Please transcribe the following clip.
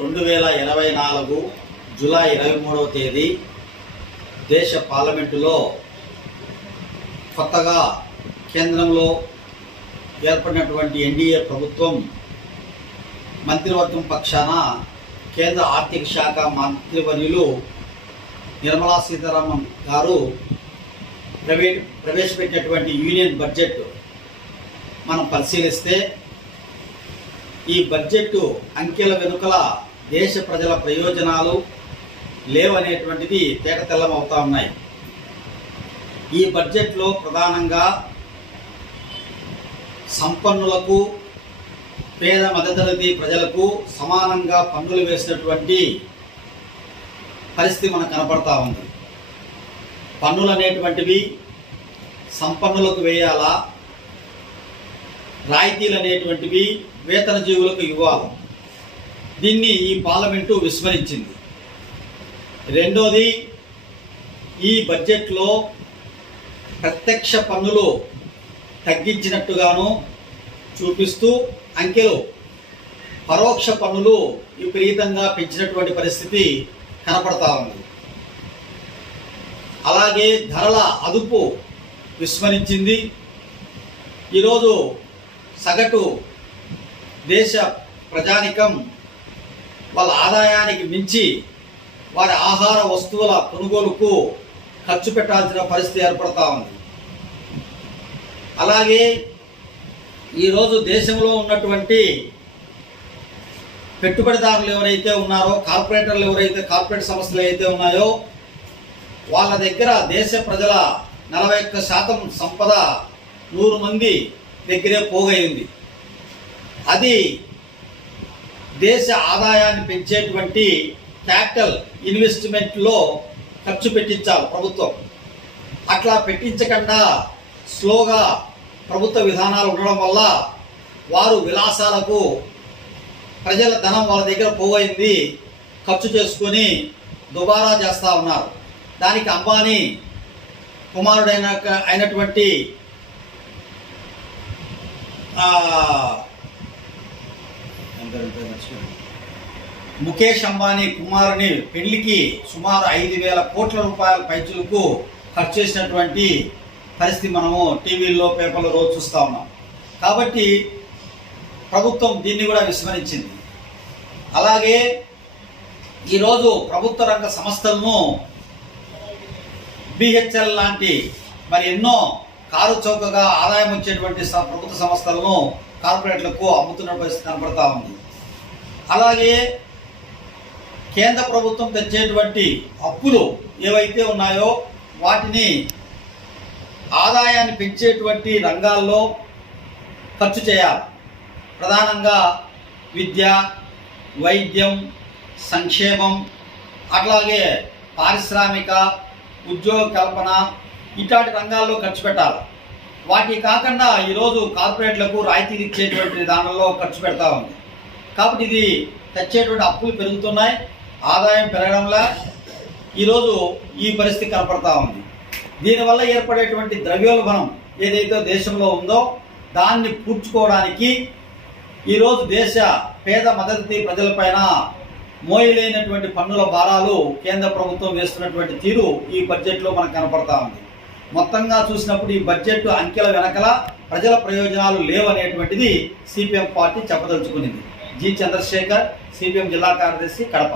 రెండు వేల ఇరవై నాలుగు జూలై ఇరవై మూడవ తేదీ దేశ పార్లమెంటులో కొత్తగా కేంద్రంలో ఏర్పడినటువంటి ఎన్డీఏ ప్రభుత్వం మంత్రివర్గం పక్షాన కేంద్ర ఆర్థిక శాఖ మంత్రివర్యులు నిర్మలా సీతారామన్ గారు ప్రవేట్ ప్రవేశపెట్టినటువంటి యూనియన్ బడ్జెట్ మనం పరిశీలిస్తే ఈ బడ్జెట్ అంకెల వెనుకల దేశ ప్రజల ప్రయోజనాలు లేవనేటువంటిది తేటతెల్లం అవుతా ఉన్నాయి. ఈ బడ్జెట్లో ప్రధానంగా సంపన్నులకు పేద మధ్యతరగతి ప్రజలకు సమానంగా పన్నులు వేసినటువంటి పరిస్థితి మనకు కనపడతా ఉంది. పన్నులు అనేటువంటివి సంపన్నులకు వేయాలా? రాయితీలు అనేటువంటివి వేతన జీవులకు ఇవ్వాలి? దీన్ని ఈ పార్లమెంటు విస్మరించింది. రెండోది ఈ బడ్జెట్లో ప్రత్యక్ష పన్నులు తగ్గించినట్టుగాను చూపిస్తూ అంకెలు పరోక్ష పన్నులు విపరీతంగా పెంచినటువంటి పరిస్థితి కనపడతా ఉంది. అలాగే ధరల అదుపు విస్మరించింది. ఈరోజు సగటు దేశ ప్రజానికం వాళ్ళ ఆదాయానికి మించి వారి ఆహార వస్తువుల కొనుగోలుకు ఖర్చు పెట్టాల్సిన పరిస్థితి ఏర్పడతా ఉంది. అలాగే ఈరోజు దేశంలో ఉన్నటువంటి పెట్టుబడిదారులు ఎవరైతే ఉన్నారో కార్పొరేటర్లు ఎవరైతే కార్పొరేట్ సంస్థలు అయితే ఉన్నాయో వాళ్ళ దగ్గర దేశ ప్రజల నలభై ఒక్క శాతం సంపద నూరు మంది దగ్గరే పోగైంది అది దేశ ఆదాయాన్ని పెంచేటువంటి క్యాపిటల్ ఇన్వెస్ట్మెంట్లో ఖర్చు పెట్టించాలి ప్రభుత్వం. అట్లా పెట్టించకుండా స్లోగా ప్రభుత్వ విధానాలు ఉండడం వల్ల వారు విలాసాలకు ప్రజల ధనం వాళ్ళ దగ్గర పోయింది ఖర్చు చేసుకొని దుబారా చేస్తూ ఉన్నారు. దానికి అంబానీ కుమారుడైన అయినటువంటి ఆ, ఏం ముఖేష్ అంబానీ కుమారుని పెళ్ళికి సుమారు ఐదు వేల కోట్ల రూపాయల పైచులకు ఖర్చు చేసినటువంటి పరిస్థితి మనము టీవీల్లో పేపర్లో రోజు చూస్తూ ఉన్నాం. కాబట్టి ప్రభుత్వం దీన్ని కూడా విస్మరించింది. అలాగే ఈరోజు ప్రభుత్వ రంగ సంస్థలను బిహెచ్ఎల్ లాంటి మరి ఎన్నో కారు చౌకగా ఆదాయం వచ్చేటువంటి ప్రభుత్వ సంస్థలను కార్పొరేట్లకు అమ్ముతున్న పరిస్థితి కనపడతా ఉంది. అలాగే కేంద్ర ప్రభుత్వం తెచ్చేటువంటి అప్పులు ఏవైతే ఉన్నాయో వాటిని ఆదాయాన్ని పెంచేటువంటి రంగాల్లో ఖర్చు చేయాలి. ప్రధానంగా విద్య వైద్యం సంక్షేమం అట్లాగే పారిశ్రామిక ఉద్యోగ కల్పన ఇట్లాంటి రంగాల్లో ఖర్చు పెట్టాలి. వాటి కాకుండా ఈరోజు కార్పొరేట్లకు రాయితీలు ఇచ్చేటువంటి దానిలో ఖర్చు పెడతా ఉంది. కాబట్టి ఇది తెచ్చేటువంటి అప్పులు పెరుగుతున్నాయి ఆదాయం పెరగడంలా ఈరోజు ఈ పరిస్థితి కనపడతా ఉంది. దీనివల్ల ఏర్పడేటువంటి ద్రవ్యోల్బణం ఏదైతే దేశంలో ఉందో దాన్ని పూడ్చుకోవడానికి ఈరోజు దేశ పేద మద్దతు ప్రజలపైన మోయలేనటువంటి పన్నుల భారాలు కేంద్ర ప్రభుత్వం వేస్తున్నటువంటి తీరు ఈ బడ్జెట్లో మనకు కనపడతా ఉంది. మొత్తంగా చూసినప్పుడు ఈ బడ్జెట్ అంకెల వెనకల ప్రజల ప్రయోజనాలు లేవనేటువంటిది సిపిఎం పార్టీ చెప్పదలుచుకునింది. జి చంద్రశేఖర్ సిపిఎం జిల్లా కార్యదర్శి కడప.